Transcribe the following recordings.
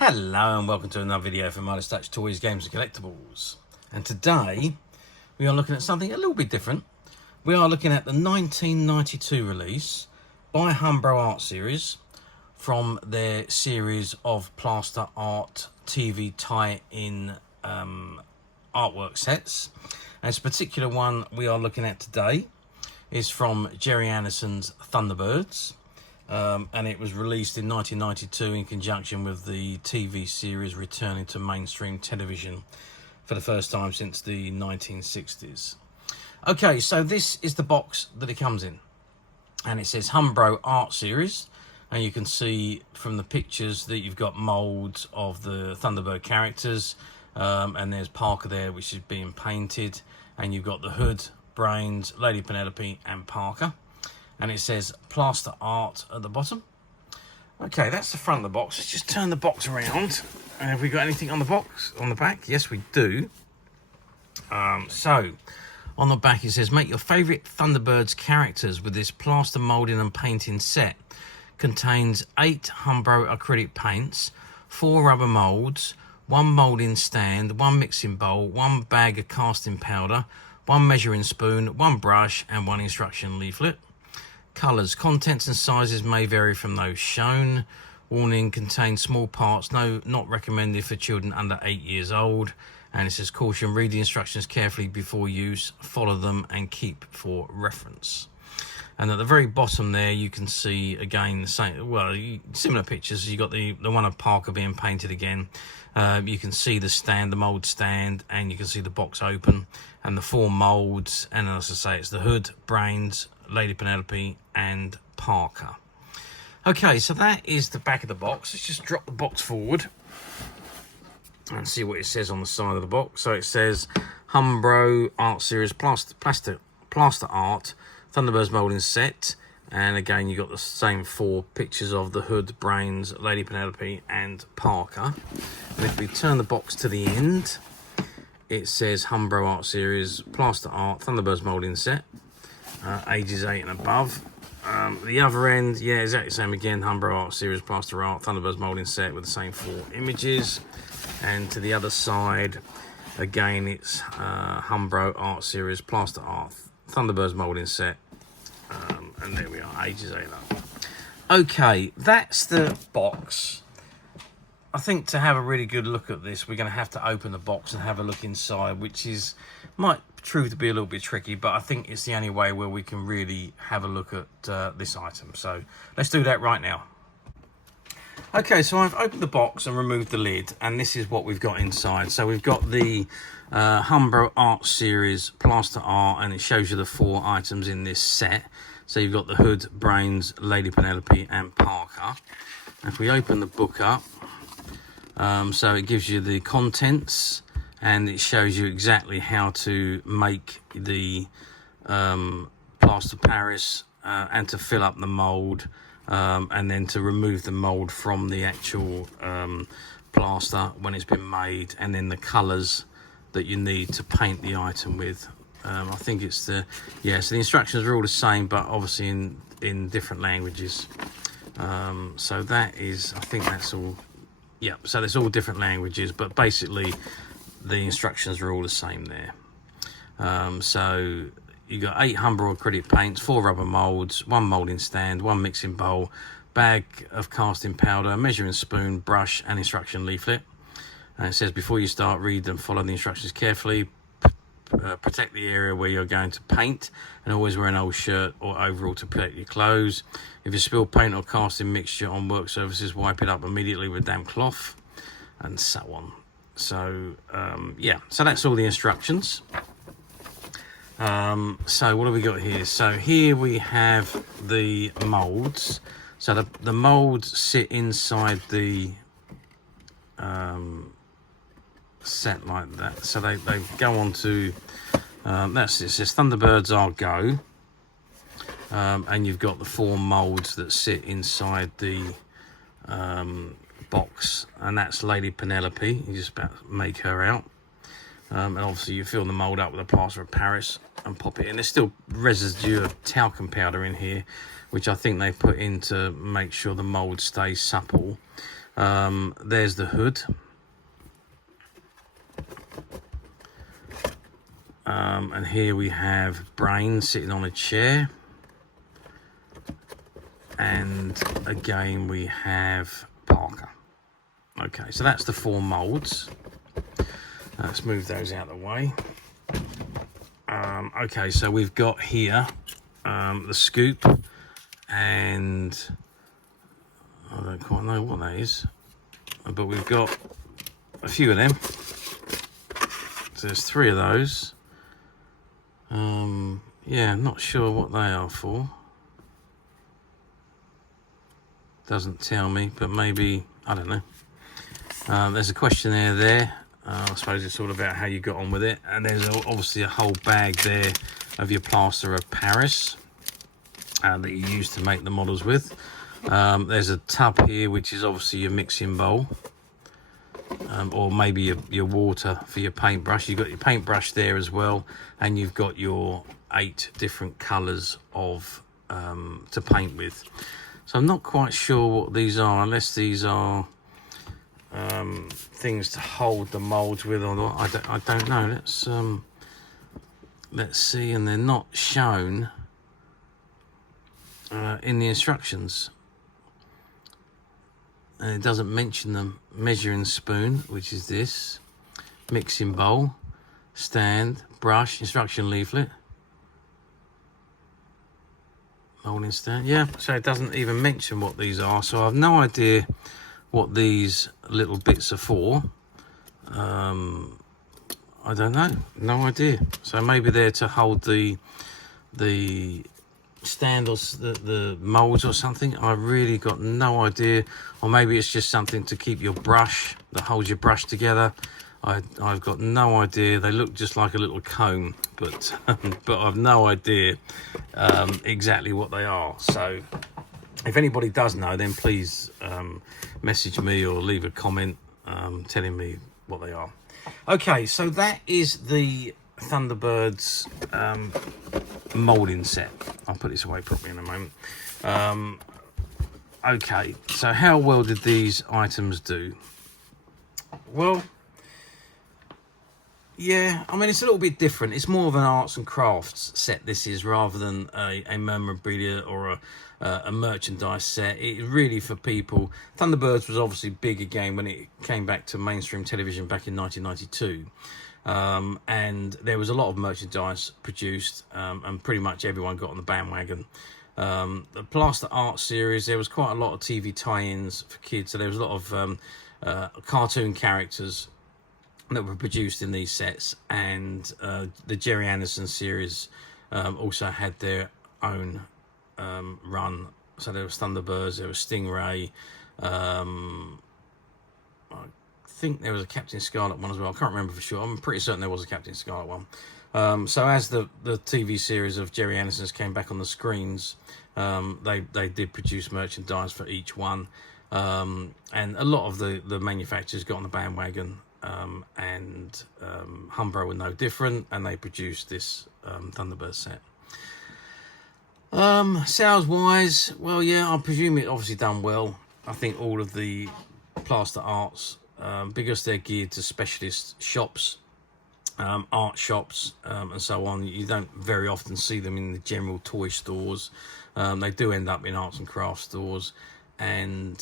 Hello and welcome to another video from Moulding Stand Toys, Games and Collectibles. And today we are looking at something a little bit different. We are looking at the 1992 release by Humbrol Art Series from their series of plaster art TV tie-in artwork sets. And this particular one we are looking at today is from Gerry Anderson's Thunderbirds. And it was released in 1992 in conjunction with the TV series returning to mainstream television for the first time since the 1960s. Okay, so this is the box that it comes in. And it says Humbrol Art Series. And you can see from the pictures that you've got moulds of the Thunderbird characters. And there's Parker there, which is being painted. And you've got the Hood, Brains, Lady Penelope and Parker. And it says plaster art at the bottom. Okay, that's the front of the box. Let's just turn the box around. And have we got anything on the box, on the back? Yes, we do. So, on the back it says, make your favourite Thunderbirds characters with this plaster moulding and painting set. Contains 8 Humbrol acrylic paints, 4 rubber moulds, 1 moulding stand, 1 mixing bowl, 1 bag of casting powder, 1 measuring spoon, 1 brush and 1 instruction leaflet. Colours, contents and sizes may vary from those shown. Warning, contains small parts, not recommended for children under 8 years old. And it says, caution, read the instructions carefully before use, follow them and keep for reference. And at the very bottom there, you can see again the same, well, similar pictures. You got the one of Parker being painted again. You can see the stand, the mould stand, and you can see the box open and the 4 moulds. And as I say, it's the Hood, Brains, Lady Penelope and Parker. Okay, so that is the back of the box. Let's just drop the box forward and see what it says on the side of the box. So it says Humbrol Art Series plaster art Thunderbirds moulding set, and again you got the same 4 pictures of the Hood, Brains, Lady Penelope and Parker. And if we turn the box to the end, it says Humbrol Art Series plaster art Thunderbirds moulding set, ages 8 and above. The other end, yeah, exactly the same again, Humbrol Art Series plaster art Thunderbirds moulding set with the same 4 images. And to the other side, again it's Humbrol Art Series plaster art Thunderbirds moulding set, and there we are, ages 8 up. Okay, that's the box. I think to have a really good look at this, we're going to have to open the box and have a look inside, which might prove to be a little bit tricky, but I think it's the only way where we can really have a look at this item. So let's do that right now. Okay, so I've opened the box and removed the lid, and this is what we've got inside. So we've got the Humbrol Art Series plaster art, and it shows you the 4 items in this set. So you've got the Hood, Brains, Lady Penelope and Parker. And if we open the book up, so it gives you the contents, and it shows you exactly how to make the plaster Paris and to fill up the mould. And then to remove the mould from the actual plaster when it's been made, and then the colours that you need to paint the item with. I think it's so the instructions are all the same, but obviously in different languages. So that is, I think that's all, yeah, so there's all different languages, but basically the instructions are all the same there. So you got 8 Humbrol acrylic paints, 4 rubber moulds, 1 moulding stand, 1 mixing bowl, bag of casting powder, measuring spoon, brush and instruction leaflet. And it says, before you start, read and follow the instructions carefully. Protect the area where you're going to paint, and always wear an old shirt or overall to protect your clothes. If you spill paint or casting mixture on work surfaces, wipe it up immediately with damp cloth, and so on. So yeah, so that's all the instructions. So what have we got here? So here we have the moulds. So the moulds sit inside the set like that. So they go on to, that's it. It says Thunderbirds are go. And you've got the 4 moulds that sit inside the box. And that's Lady Penelope. You just about make her out. And obviously you fill the mould up with a plaster of Paris and pop it in. There's still residue of talcum powder in here, which I think they put in to make sure the mould stays supple. There's the hood. And here we have Brain sitting on a chair. And again, we have Parker. Okay, so that's the 4 moulds. Let's move those out of the way. Okay, so we've got here the scoop, and I don't quite know what that is, but we've got a few of them. So there's 3 of those. Yeah, not sure what they are for. Doesn't tell me, but maybe, I don't know. There's a questionnaire there. I suppose it's all about how you got on with it. And there's obviously a whole bag there of your plaster of Paris that you use to make the models with. There's a tub here, which is obviously your mixing bowl. Or maybe your water for your paintbrush. You've got your paintbrush there as well. And you've got your 8 different colours of to paint with. So I'm not quite sure what these are, unless these are things to hold the moulds with or not. I don't know. Let's see. And they're not shown in the instructions. And it doesn't mention them. Measuring spoon, which is this. Mixing bowl. Stand. Brush. Instruction leaflet. Moulding stand. Yeah, so it doesn't even mention what these are. So I have no idea what these little bits are for. I don't know. No idea. So maybe they're to hold the stand or the moulds or something. I really got no idea. Or maybe it's just something to keep your brush, that holds your brush together. I've got no idea. They look just like a little comb, but I've no idea exactly what they are. So if anybody does know, then please message me or leave a comment telling me what they are. Okay, so that is the Thunderbirds moulding set. I'll put this away properly in a moment. Okay, so how well did these items do? Well, yeah, I mean, it's a little bit different. It's more of an arts and crafts set, this is, rather than a memorabilia or a merchandise set. It's really for people. Thunderbirds was obviously big again when it came back to mainstream television back in 1992. And there was a lot of merchandise produced, and pretty much everyone got on the bandwagon. The Plaster Art Series, there was quite a lot of TV tie-ins for kids, so there was a lot of cartoon characters that were produced in these sets, and the Gerry series also had their own run. So there was Thunderbirds, there was Stingray, I think there was a Captain Scarlet one as well. I can't remember for sure. I'm pretty certain there was a Captain Scarlet one. So as the TV series of Gerry Anderson's came back on the screens, they did produce merchandise for each one, and a lot of the manufacturers got on the bandwagon. And Humbrol were no different, and they produced this Thunderbird set. Sales wise, well, yeah, I presume it obviously done well. I think all of the plaster arts, because they're geared to specialist shops, art shops, and so on, you don't very often see them in the general toy stores. They do end up in arts and crafts stores, and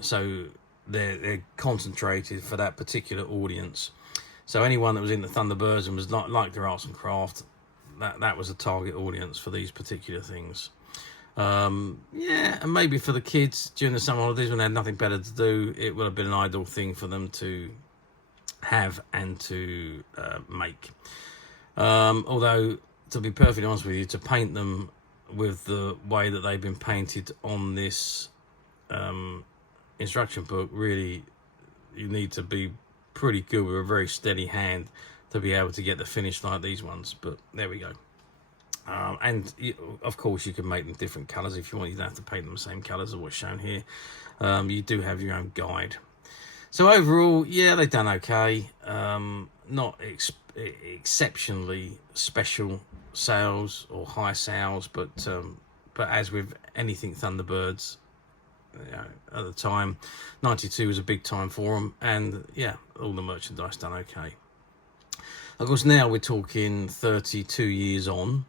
so they're concentrated for that particular audience. So anyone that was in the Thunderbirds and was not like their arts and craft, that was a target audience for these particular things. Yeah, and maybe for the kids during the summer holidays when they had nothing better to do, it would have been an ideal thing for them to have and to make. Although, to be perfectly honest with you, to paint them with the way that they've been painted on this instruction book, really you need to be pretty good with a very steady hand to be able to get the finish like these ones, but there we go. And of course you can make them different colors if you want. You don't have to paint them the same colors as what's shown here. You do have your own guide. So overall, yeah, they've done okay. Not exceptionally special sales or high sales, but as with anything Thunderbirds, You know, at the time, 92 was a big time for them, and yeah, all the merchandise done okay. Of course, now we're talking 32 years on.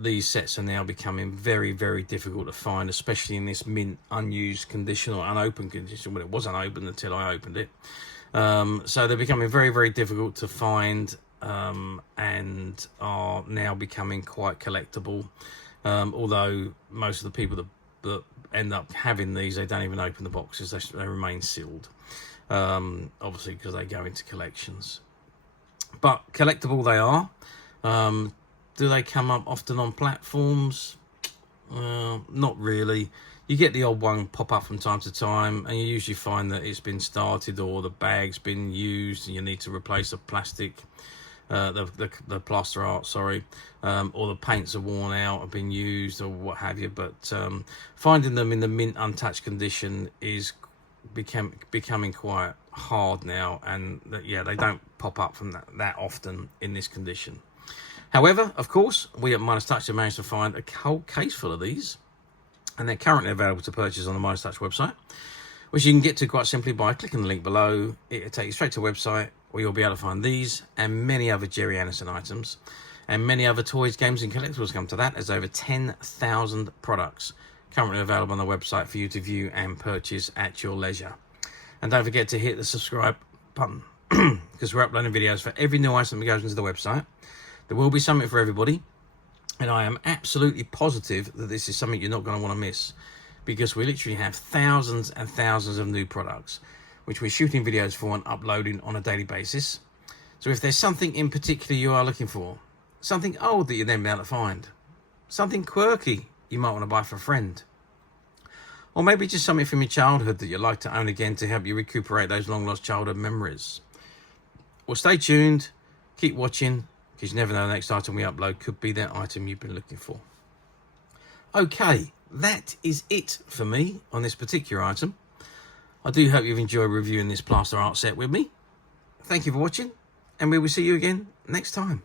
These sets are now becoming very, very difficult to find, especially in this mint unused condition or unopened condition. Well, it wasn't open until I opened it. So they're becoming very, very difficult to find, and are now becoming quite collectible. Although most of the people that end up having these, they don't even open the boxes. They remain sealed, obviously, because they go into collections. But collectible they are. Do they come up often on platforms? Not really. You get the odd one pop up from time to time, and you usually find that it's been started or the bag's been used and you need to replace the plastic, the plaster art, sorry, or the paints are worn out, have been used or what have you. But finding them in the mint untouched condition is becoming quite hard now, and yeah, they don't pop up from that often in this condition. However, of course, we at Midas Touch have managed to find a whole case full of these, and they're currently available to purchase on the Midas Touch website, which you can get to quite simply by clicking the link below. It'll take you straight to the website, where you'll be able to find these and many other Gerry Anderson items, and many other toys, games and collectibles come to that. There's over 10,000 products currently available on the website for you to view and purchase at your leisure. And don't forget to hit the subscribe button, because we're uploading videos for every new item that goes into the website. There will be something for everybody, and I am absolutely positive that this is something you're not going to want to miss, because we literally have thousands and thousands of new products which we're shooting videos for and uploading on a daily basis. So if there's something in particular you are looking for, something old that you'll never be able to find, something quirky you might want to buy for a friend, or maybe just something from your childhood that you'd like to own again to help you recuperate those long lost childhood memories, well, stay tuned, keep watching, because you never know, the next item we upload could be that item you've been looking for. Okay, that is it for me on this particular item. I do hope you've enjoyed reviewing this plaster art set with me. Thank you for watching, and we will see you again next time.